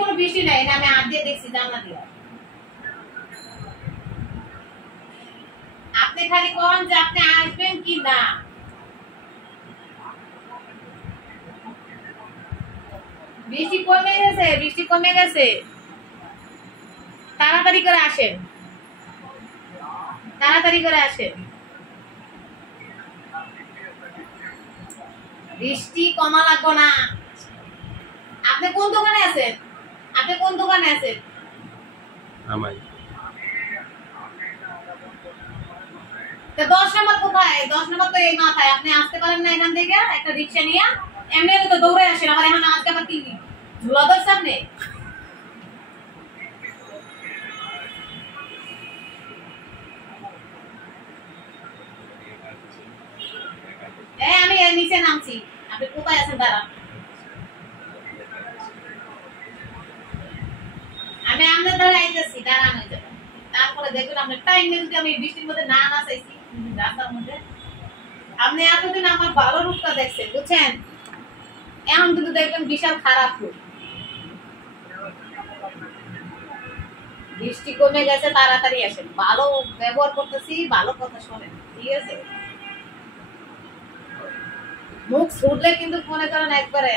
কোনো বৃষ্টি নাই, আমি হাত দিয়ে দেখছি জানলা দিয়ে। আপনি খালি কোন যে আপনি আসবেন কি না। বৃষ্টি কমে গেছে, বৃষ্টি কমে গেছে, তাড়াতাড়ি করে আসেন, তাড়াতাড়ি করে আসেন। বৃষ্টি কমা লাগবো না। আপনি কোন দোকানে আছেন? আপনি কোন দোকানে আছেন? আমাই তো 10 নম্বর কোথায়? 10 নম্বর তো এই মাথায়। আপনি আসতে পারেন না এখান থেকে একটা রিকশা নিয়ে? এমনি তো দৌড়ে আসেন। আবার এখন আজকে আবার কি ঝুলা ধরছে আপনি? আমি এর নিচে নামছি, আপনি কোথায় আছেন দাঁড়ান। আমি আপনার দ্বারা আইতেছি, দাঁড়ান হয়ে যাবে। তারপরে দেখবেন আপনার টাইমে যদি আমি বৃষ্টির মধ্যে না চাইছি রাস্তার মধ্যে। আপনি এতদিন আমার ভালো রূপটা দেখছেন, বুঝছেন? এখন কিন্তু দেখবেন বিশাল খারাপ রূপ। বৃষ্টি কমে গেছে, তাড়াতাড়ি আসেন। ভালো ব্যবহার করতেছি, ভালো কথা শোনেন, ঠিক আছে? মুখ ছুটলে কিন্তু মনে করেন একবারে